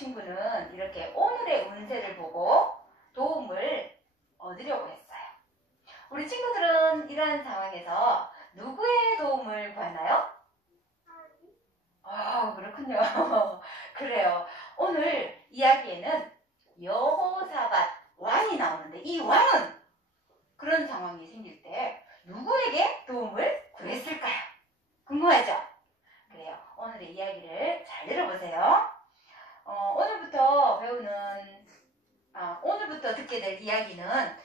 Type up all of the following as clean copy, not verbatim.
친구는 이렇게 오늘의 운세를 보고 도움을 얻으려고 했어요. 우리 친구들은 이러한 상황에서 누구의 도움을 구하나요? 그렇군요. 그래요. 오늘 이야기에는 여호사밧 왕이 나오는데 이 왕은 그런 상황이 생길 때 누구에게 도움을 구했을까요? 궁금하죠? 그래요. 오늘의 이야기를 잘 들어보세요. 오늘부터 듣게 될 이야기는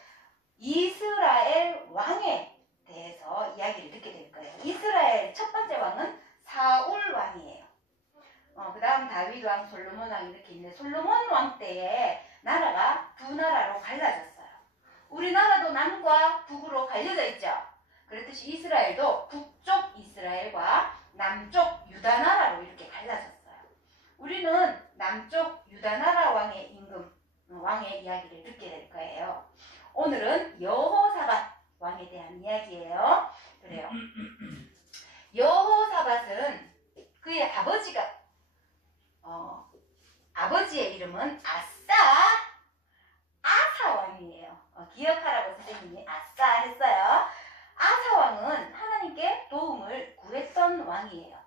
이스라엘 왕에 대해서 이야기를 듣게 될 거예요. 이스라엘 첫 번째 왕은 사울 왕이에요. 그 다음 다윗 왕, 솔로몬 왕 이렇게 있는데 솔로몬 왕 때에 나라가 두 나라로 갈라졌어요. 우리나라도 남과 북으로 갈려져 있죠. 그렇듯이 이스라엘도 북쪽 이스라엘과 남쪽 유다 나라로 이렇게 갈라졌어요. 우리는 남쪽 유다 나라 왕의 왕의 이야기를 듣게 될 거예요. 오늘은 여호사밧 왕에 대한 이야기예요. 그래요. 여호사밧은 그의 아버지의 이름은 아사 왕이에요. 기억하라고 선생님이 아사 했어요. 아사 왕은 하나님께 도움을 구했던 왕이에요.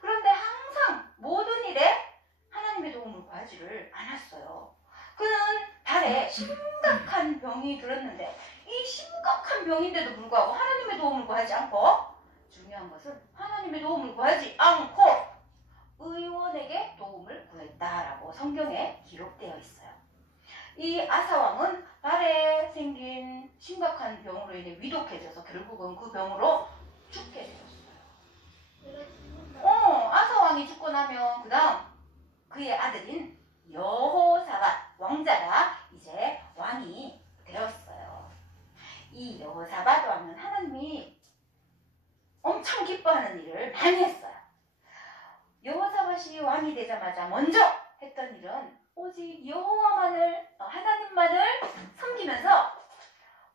그런데 항상 모든 일에 하나님의 도움을 구하지를 않았어요. 그는 발에 심각한 병이 들었는데 이 심각한 병인데도 불구하고 하나님의 도움을 구하지 않고, 중요한 것은 하나님의 도움을 구하지 않고 의원에게 도움을 구했다라고 성경에 기록되어 있어요. 이 아사왕은 발에 생긴 심각한 병으로 인해 위독해져서 결국은 그 병으로 죽게 되었어요. 아사왕이 죽고 나면 그 다음 그의 아들인 여호사밧 왕자가 이제 왕이 되었어요. 이 여호사밧 왕은 하나님이 엄청 기뻐하는 일을 많이 했어요. 여호사밧이 왕이 되자마자 먼저 했던 일은 오직 하나님만을 섬기면서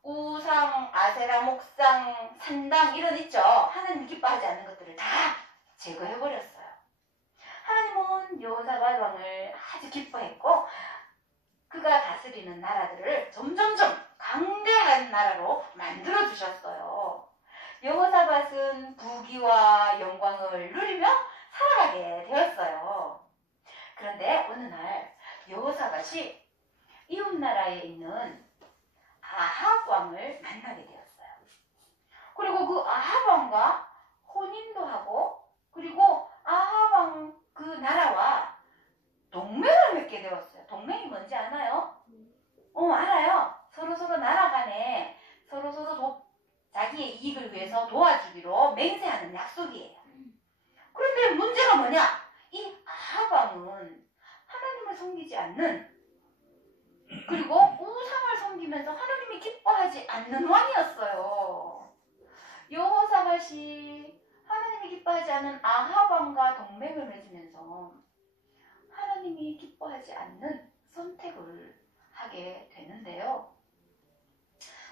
우상, 아세라, 목상, 산당 이런 있죠. 하나님 기뻐하지 않는 것들을 다 제거해버렸어요. 하나님은 여호사밧 왕을 아주 기뻐했고 그가 다스리는 나라들을 점점점 강대한 나라로 만들어주셨어요. 여호사밧은 부귀와 영광을 누리며 살아가게 되었어요. 그런데 어느 날 여호사밧이 이웃나라에 있는 아합 왕을 만나게 되었어요. 그리고 그 아합 왕과 혼인도 하고, 그리고 아합 왕 그 나라와 동맹을 맺게 되었어요. 동맹이 뭔지 아나요? 알아요. 서로 나라 간에 서로 자기의 이익을 위해서 도와주기로 맹세하는 약속이에요. 그런데 문제가 뭐냐? 이 아합 왕은 하나님을 섬기지 않는, 그리고 우상을 섬기면서 하나님이 기뻐하지 않는 왕이었어요. 여호사밧이 하나님이 기뻐하지 않는 아합 왕과 동맹을 맺으면서 하나님이 기뻐하지 않는 선택을 하게 되는데요.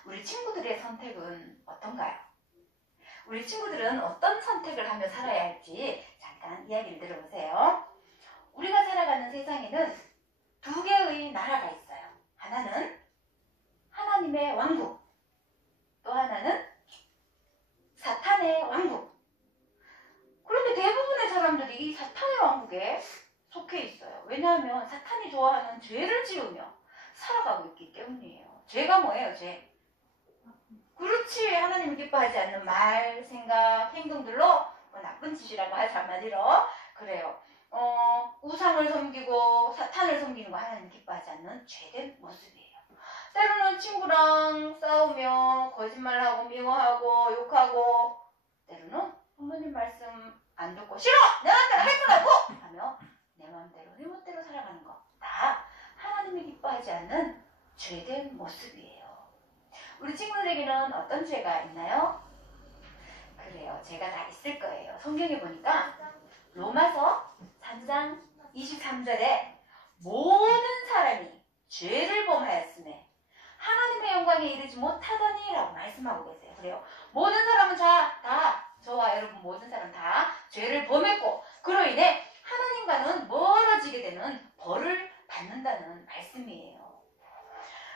우리 친구들의 선택은 어떤가요? 우리 친구들은 어떤 선택을 하며 살아야 할지 잠깐 이야기를 들어보세요. 우리가 살아가는 세상에는 두 개의 나라가 있어요. 하나는 하나님의 왕국, 또 하나는 사탄의 왕국. 그런데 대부분의 사람들이 이 사탄의 왕국에 속해 있어요. 왜냐하면 사탄이 좋아하는 죄를 지으며 살아가고 있기 때문이에요. 죄가 뭐예요? 죄. 그렇지. 하나님을 기뻐하지 않는 말, 생각, 행동들로 나쁜 짓이라고 하지 한마디로. 그래요. 우상을 섬기고 사탄을 섬기는 거 하나님 기뻐하지 않는 죄된 모습이에요. 때로는 친구랑 싸우며 거짓말하고 미워하고 욕하고, 때로는 부모님 말씀 안 듣고 싫어! 내 맘대로 할 거라고! 하며 내 맘대로 내 멋대로 살아가는 거 다 하나님이 기뻐하지 않는 죄된 모습이에요. 우리 친구들에게는 어떤 죄가 있나요? 그래요. 죄가 다 있을 거예요. 성경에 보니까 로마서 3장 23절에 모든 사람이 죄를 범하였음에 하나님의 영광에 이르지 못하더니 라고 말씀하고 계세요. 그래요. 모든 사람은 다 저와 여러분 모든 사람 다 죄를 범했고 그로 인해 하나님과는 멀어지게 되는 벌을 받는다는 말씀이에요.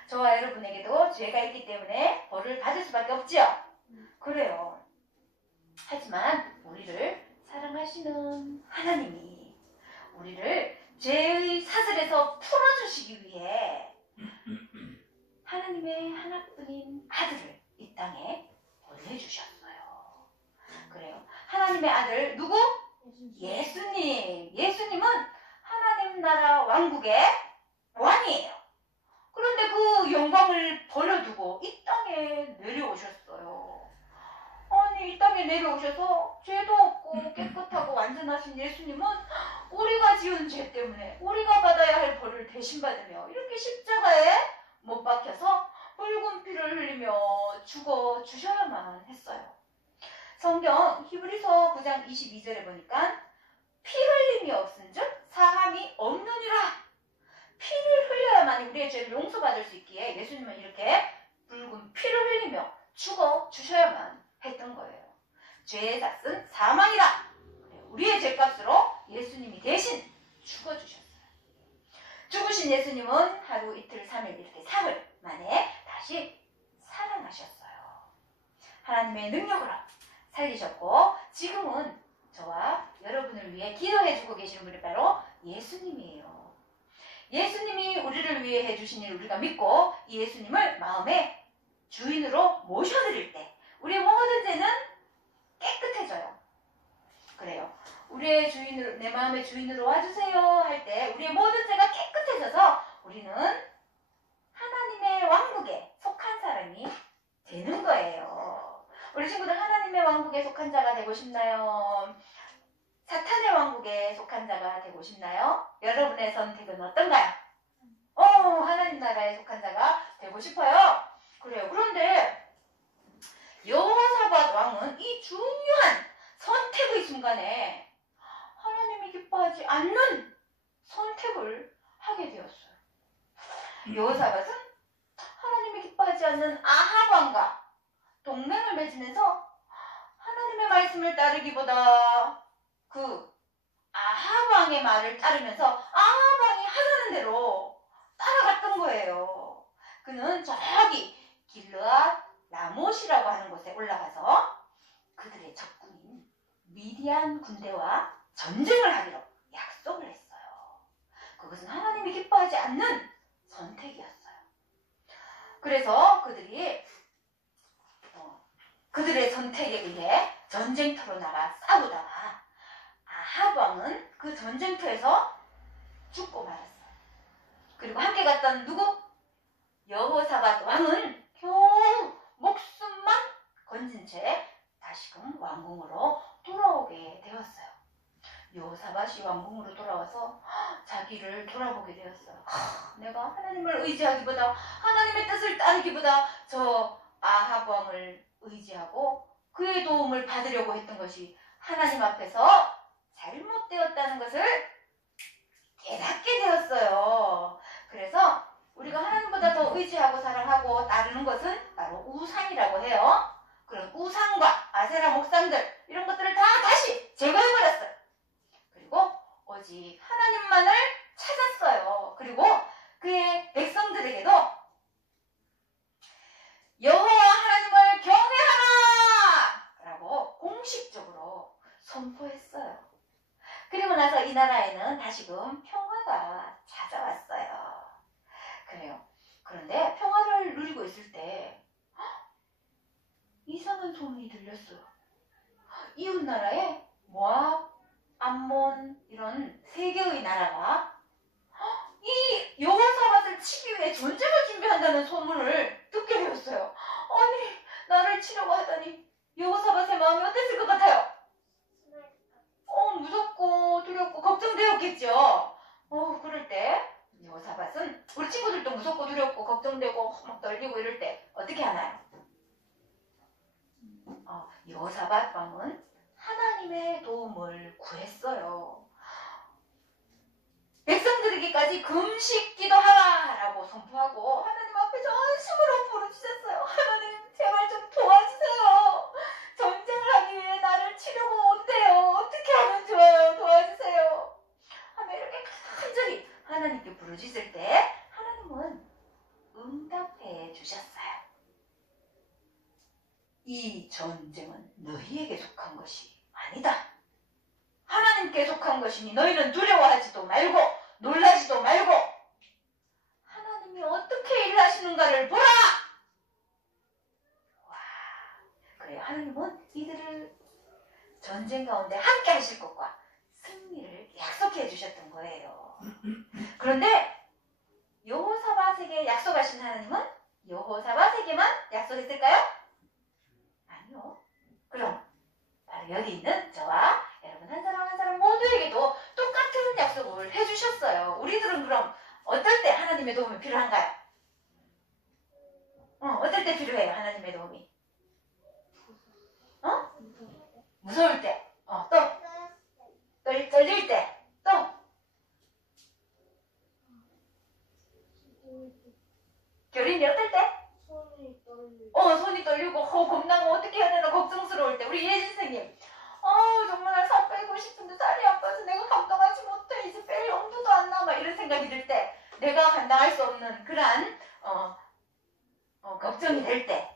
저와 여러분에게도 죄가 있기 때문에 벌을 받을 수밖에 없지요. 그래요. 하지만 우리를 사랑하시는 하나님이 우리를 죄의 사슬에서 풀어주시기 위해 하나님의 하나뿐인 아들을 이 땅에 보내주셨어요. 그래요. 하나님의 아들 누구? 예수님. 예수님은 하나님 나라 왕국의 왕이에요. 그런데 그 영광을 버려두고 이 땅에 내려오셨어요. 아니 이 땅에 내려오셔서 죄도 없고 깨끗하고 완전하신 예수님은 우리가 지은 죄 때문에 우리가 받아야 할 벌을 대신 받으며 이렇게 십자가에 못 박혀서 붉은 피를 흘리며 죽어 주셔야만 했어요. 성경 히브리서 9장 22절에 보니까 피 흘림이 없은즉 사함이 없느니라. 피를 흘려야만 우리의 죄를 용서받을 수 있기에 예수님은 이렇게 붉은 피를 흘리며 죽어 주셔야만 했던 거예요. 죄의 값은 사망이다. 우리의 죄값으로 예수님이 대신 죽어 주셨어요. 죽으신 예수님은 하루 이틀 3일 이렇게 사흘 만에 다시 살아나셨어요. 하나님의 능력으로 살리셨고 지금은 저와 여러분을 위해 기도해주고 계시는 분이 바로 예수님이에요. 예수님이 우리를 위해 해주신 일 우리가 믿고 이 예수님을 마음의 주인으로 모셔드릴 때 우리의 모든 죄는 깨끗해져요. 그래요. 우리의 주인으로, 내 마음의 주인으로 와주세요 할 때 우리의 모든 죄가 깨끗해져서 우리는 하나님의 왕국에 속한 사람이 되는 거예요. 우리 친구들 하나님의 왕국에 속한 자가 되고 싶나요? 사탄의 왕국에 속한 자가 되고 싶나요? 여러분의 선택은 어떤가요? 하나님 나라에 속한 자가 되고 싶어요. 그래요. 그런데 여호사밧 왕은 이 중요한 선택의 순간에 하나님이 기뻐하지 않는 선택을 하게 되었어요. 여호사밧은 하나님이 기뻐하지 않는 아합 왕과 동맹을 맺으면서 하나님의 말씀을 따르기보다 그 아합 왕의 말을 따르면서 아합 왕이 하라는 대로 따라갔던 거예요. 그는 저기 길르앗 라못이라고 하는 곳에 올라가서 그들의 적군인 미디안 군대와 전쟁을 하기로 약속을 했어요. 그것은 하나님이 기뻐하지 않는 선택이었어요. 그래서 그들의 선택에 의해 전쟁터로 나가 싸우다가 아합 왕은 그 전쟁터에서 죽고 말았어요. 그리고 함께 갔던 누구? 여호사밧 왕은 겨우 목숨만 건진 채 다시금 왕궁으로 돌아오게 되었어요. 여호사밧이 왕궁으로 돌아와서 자기를 돌아보게 되었어요. 내가 하나님을 의지하기보다 하나님의 뜻을 따르기보다 저 아합 왕을 의지하고 그의 도움을 받으려고 했던 것이 하나님 앞에서 잘못되었다는 것을 깨닫게 되었어요. 그래서 우리가 하나님보다 더 의지하고 사랑하고 따르는 것은 바로 우상이라고 해요. 그런 우상과 아세라 목상들 이런 것들을 다 다시 제거해버렸어요. 그리고 오직 하나님만을 찾았어요. 그리고 그의 백성들에게도 여호와 하나님을 경외하라! 라고 공식적으로 선포했어요. 그리고 나서 이 나라에는 다시금 평화가 찾아왔어요. 그래요. 그런데 평화를 누리고 있을 때 이상한 소문이 들렸어요. 이웃 나라에 모압, 암몬 이런 세 개의 나라가 이 여호사밧을 치기 위해 전쟁을 준비한다는 소문을 듣게 되었어요. 아니 나를 치려고 하다니 여호사밧의 마음이 어땠을 것 같아요? 무섭고 두렵고 걱정되었겠죠. 그럴 때 여호사밧은 우리 친구들도 무섭고 두렵고 걱정되고 막 떨리고 이럴 때 어떻게 하나요? 여호사밧 왕은 하나님의 도움을 구했어요. 백성들에게까지 금식 기도하라라고 선포하고 하나님 앞에 전심으로 부르짖었어요. 하나님 제발 좀 도와주세요. 전쟁을 하기 위해 나를 치려고 온대요. 어떻게 하면 좋아요? 도와주세요. 하며 이렇게 간절히 하나님 부르짖을 때 하나님은 응답해 주셨어요. 이 전쟁은 너희에게 속한 것이 아니다. 하나님께 속한 것이니 너희는 두려워하지도 말고 놀라지도 말고 하나님이 어떻게 일하시는가를 보라. 와, 그래요. 하나님은 이들을 전쟁 가운데 함께 하실 것과 승리를 약속해 주셨던 거예요. 그런데 여호사밧에게 약속하신 하나님은 여호사밧에게만 약속했을까요? 아니요. 그럼 바로 여기 있는 저와 여러분 한 사람 한 사람 모두에게도 똑같은 약속을 해주셨어요. 우리들은 그럼 어떨 때 하나님의 도움이 필요한가요? 어떨 때 필요해요? 하나님의 도움이? 무서울 때, 또 떨릴 때, 또 결인이 어떨 때? 손이 떨리고 겁나고 어떻게 해야 되나 걱정스러울 때. 우리 예진 선생님, 정말 살 빼고 싶은데 살이 아파서 내가 감당하지 못해. 이제 뺄 엄두도 안 나. 막 이런 생각이 들 때, 내가 감당할 수 없는 그러한 걱정이 될 때,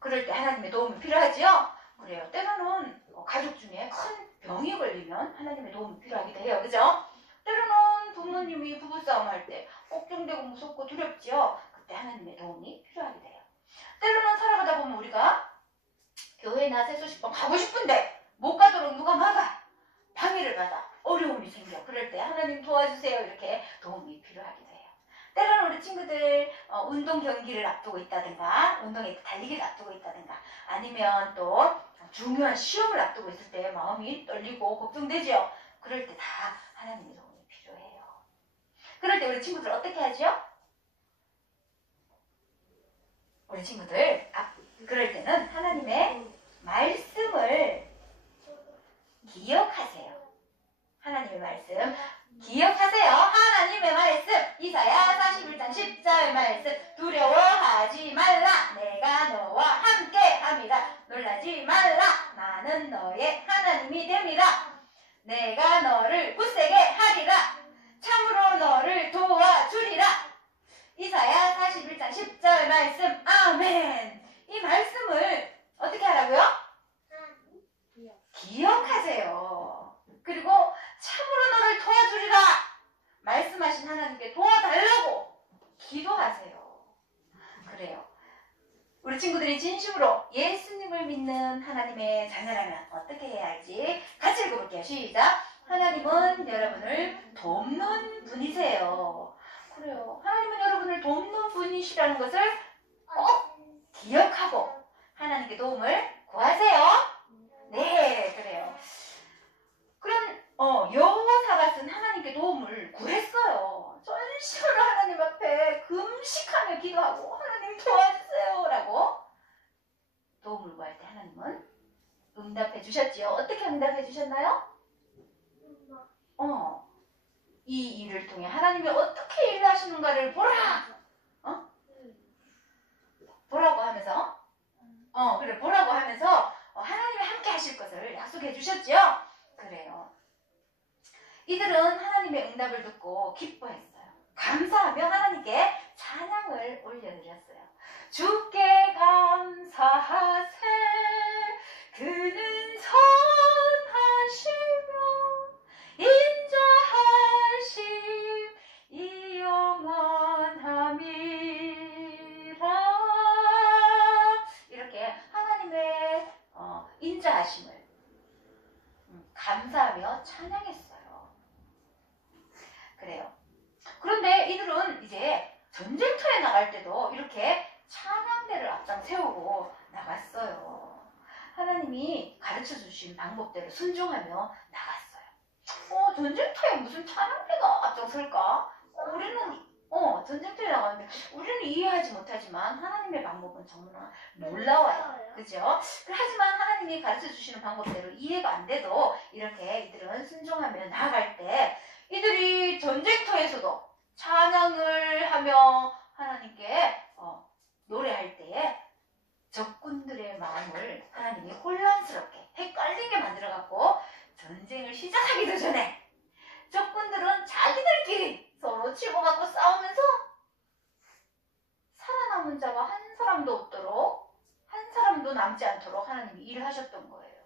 그럴 때 하나님의 도움이 필요하지요? 그래요. 때로는 가족 중에 큰 병이 걸리면 하나님의 도움이 필요하기도 해요. 그죠? 때로는 부모님이 부부싸움 할 때 걱정되고 무섭고 두렵지요? 그때 하나님의 도움이 필요하게 돼요. 때로는 살아가다 보면 우리가 교회나 세수식방 가고 싶은데 못 가도록 누가 막아. 방해를 받아. 어려움이 생겨. 그럴 때 하나님 도와주세요. 이렇게 도움이 필요하게 돼요. 때로는 우리 친구들 운동 경기를 앞두고 있다든가 운동에 달리기를 앞두고 있다든가 아니면 또 중요한 시험을 앞두고 있을 때 마음이 떨리고 걱정되죠. 그럴 때 다 하나님의 도움이 필요해요. 그럴 때 우리 친구들 어떻게 하죠? 우리 친구들 그럴 때는 하나님의 말씀을 기억하세요. 하나님의 말씀 기억하세요. 하나님의 말씀 이사야 41장 10절 말씀 두려워하지 말라 내가 너와 함께 함이라 놀라지 말라 나는 너의 하나님이 됨이라 내가 너를 굳세게 하리라 참으로 너를 도와주리라 이사야 41장 10절 말씀 아멘. 이 말씀을 어떻게 하라고요? 기억하세요. 그리고 참으로 너를 도와주리라 말씀하신 하나님께 도와달라고 기도하세요. 그래요. 우리 친구들이 진심으로 예수님을 믿는 하나님의 자녀라면 어떻게 해야 할지 같이 읽어볼게요. 시작. 하나님은 여러분을 돕는 분이세요. 그래요. 하나님은 여러분을 돕는 분이시라는 것을 꼭 기억하고 하나님께 도움을 구하세요. 네, 그래요. 그럼 여호사밧은 하나님께 도움을 구했어요. 전심으로 하나님 앞에 금식하며 기도하고 하나님 도와주세요 라고 도움을 구할 때 하나님은 응답해 주셨지요. 어떻게 응답해 주셨나요? 이 일을 통해 하나님이 어떻게 일하시는가를 보라. 보라고 하면서 그래 보라고 하면서 하나님이 함께 하실 것을 약속해 주셨죠. 그래요. 이들은 하나님의 응답을 듣고 기뻐했어요. 감사하며 하나님께 찬양을 올려드렸어요. 주께 감사하세 그는 선하시며 인자하심 이 영원함이라. 이렇게 하나님의 인자하심을 감사하며 찬양했어요. 그래요. 그런데 이들은 이제 전쟁터에 나갈 때도 이렇게 찬양대를 앞장 세우고 나갔어요. 하나님이 가르쳐 주신 방법대로 순종하며 나갔어요. 전쟁터에 무슨 찬양대가 앞장설까? 우리는 전쟁터에 나가는데 우리는 이해하지 못하지만 하나님의 방법은 정말 놀라워요. 그죠? 하지만 하나님이 가르쳐 주시는 방법대로 이해가 안 돼도 이렇게 이들은 순종하며 나아갈 때 이들이 전쟁터에서도 찬양을 하며 하나님께 노래할 때에 적군들의 마음을 하나님이 혼란스럽게 헷갈리게 만들어갖고 전쟁을 시작하기도 전에 적군들은 자기들끼리 서로 치고받고 싸우면서 살아남은 자가 한 사람도 없도록, 한 사람도 남지 않도록 하나님이 일을 하셨던 거예요.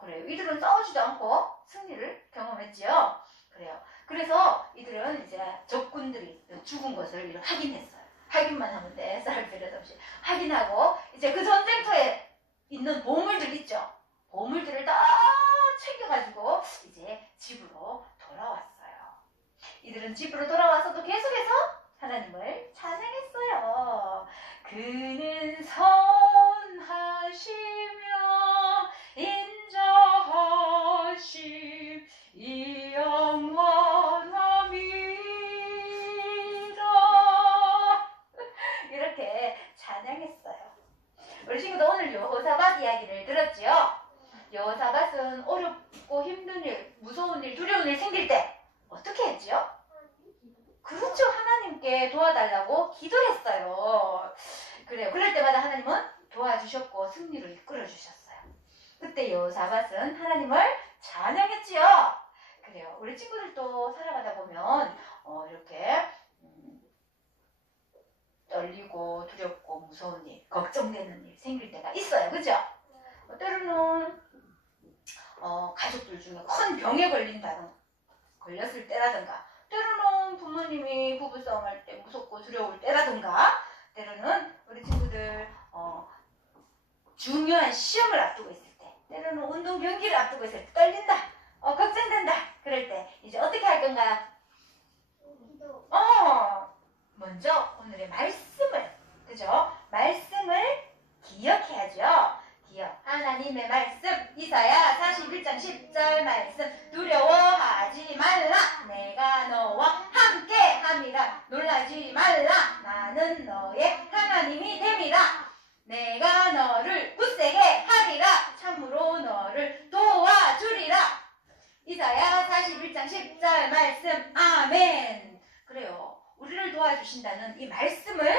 그래요. 이들은 싸우지도 않고 승리를 경험했지요. 그래요. 그래서 이들은 이제 적군들이 죽은 것을 확인했어요. 확인만 하면 돼. 쌀 필요도 없이 확인하고 이제 그 전쟁터에 있는 보물들 있죠. 보물들을 다 챙겨가지고 이제 집으로 돌아왔어요. 이들은 집으로 돌아와서도 계속해서 하나님을 찬양했어요. 그는 선하시며 인자하심 이 영원함이라. 이렇게 찬양했어요. 우리 친구도 오늘 여호사밧 이야기를 들었지요. 여호사밧은 어렵고 힘든 일, 무서운 일, 두려운 일 생길 때 어떻게 했지요? 그렇죠. 하나님께 도와달라고 기도를 했어요. 그래요. 그럴 때마다 하나님은 도와주셨고 승리로 이끌어 주셨어요. 그때 여호사밧은 하나님을 찬양했지요. 그래요. 우리 친구들도 살아가다 보면 이렇게 떨리고 두렵고 무서운 일, 걱정되는 일 생길 때가 있어요. 그죠? 때로는 가족들 중에 큰 병에 걸렸을 때라든가, 때로는 부모님이 부부싸움할 때 무섭고 두려울 때라든가, 때로는 우리 친구들 중요한 시험을 앞두고 있을 때, 때로는 운동 경기를 앞두고 있을 때 떨린다, 걱정된다, 그럴 때 이제 어떻게 할 건가요? 먼저 오늘의 말씀을, 그죠? 말씀을 기억해야죠. 기억. 하나님의 말씀, 이사야 41장 10절 말씀. 두려워하지 말라. 내가 너와 함께 함이라. 놀라지 말라. 나는 너의 하나님이 됨이라. 내가 너를 굳세게 하리라. 참으로 너를 도와주리라. 이사야 41장 10절 말씀. 아멘. 그래요. 우리를 도와주신다는 이 말씀을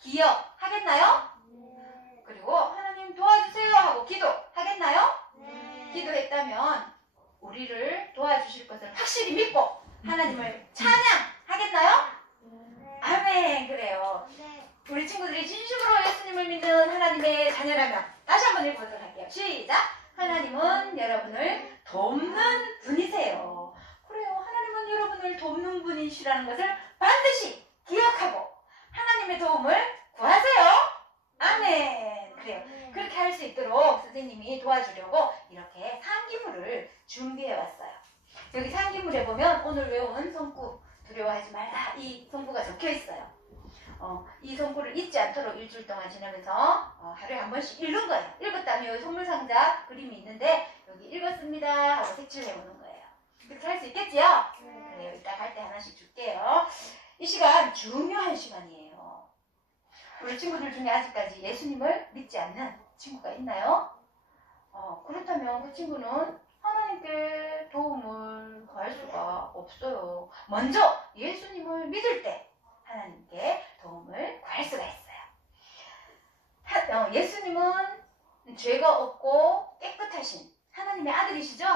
기억하겠나요? 네. 그리고 하나님 도와주세요 하고 기도하겠나요? 네. 기도했다면 우리를 도와주실 것을 확실히 믿고 하나님을 찬양하겠나요? 네. 아멘. 그래요. 네. 우리 친구들이 진심으로 예수님을 믿는 하나님의 자녀라면 다시 한번 읽어보도록 할게요. 시작. 하나님은 여러분을 돕는 분이세요. 그래요. 하나님은 여러분을 돕는 분이시라는 것을 반드시 기억하고 하나님의 도움을 구하세요. 아멘. 그래요. 그렇게 할 수 있도록 선생님이 도와주려고 이렇게 상기물을 준비해왔어요. 여기 상기물에 보면 오늘 외운 성구, 두려워하지 말라, 이 성구가 적혀 있어요. 이 성구를 잊지 않도록 일주일 동안 지나면서 하루에 한 번씩 읽는 거예요. 읽었다면 여기 선물상자 그림이 있는데 여기 읽었습니다 하고 색칠을 해보는 거예요. 그렇게 할 수 있겠지요? 그래요. 이따 갈 때 하나씩 줄게요. 이 시간 중요한 시간이에요. 우리 친구들 중에 아직까지 예수님을 믿지 않는 친구가 있나요? 그렇다면 그 친구는 하나님께 도움을 구할 수가 없어요. 먼저 예수님을 믿을 때 하나님께 도움을 구할 수가 있어요. 예수님은 죄가 없고 깨끗하신 하나님의 아들이시죠?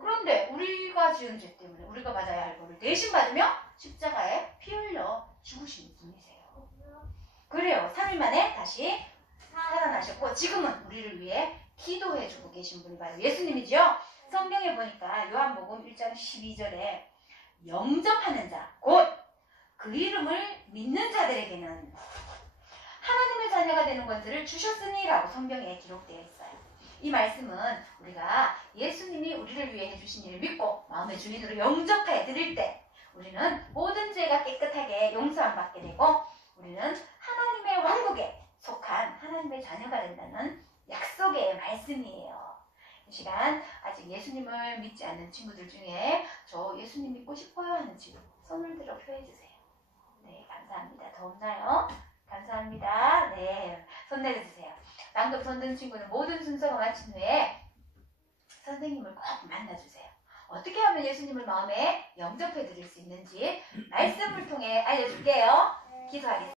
그런데 우리가 지은 죄 때문에 우리가 받아야 할 것을 대신 받으며 십자가에 피 흘려 죽으신 분이세요. 그래요. 3일 만에 다시 살아나셨고 지금은 우리를 위해 기도해주고 계신 분이 바로 예수님이죠. 성경에 보니까 요한복음 1장 12절에 영접하는 자, 곧 그 이름을 믿는 자들에게는 하나님의 자녀가 되는 것들을 주셨으니 라고 성경에 기록되어 있어요. 이 말씀은 우리가 예수님이 우리를 위해 해주신 일을 믿고 마음의 주인으로 영접해 드릴 때 우리는 모든 죄가 깨끗하게 용서함 받게 되고 우리는 하나님의 왕국에 속한 하나님의 자녀가 된다는 약속의 말씀이에요. 이 시간 아직 예수님을 믿지 않는 친구들 중에 저 예수님 믿고 싶어요 하는 친구 손을 들어 표해주세요. 네, 감사합니다. 더 없나요? 감사합니다. 네, 손 내려주세요. 방금 손 든 친구는 모든 순서가 마친 후에 선생님을 꼭 만나주세요. 어떻게 하면 예수님을 마음에 영접해 드릴 수 있는지 말씀을 통해 알려줄게요. 기도하겠습니다.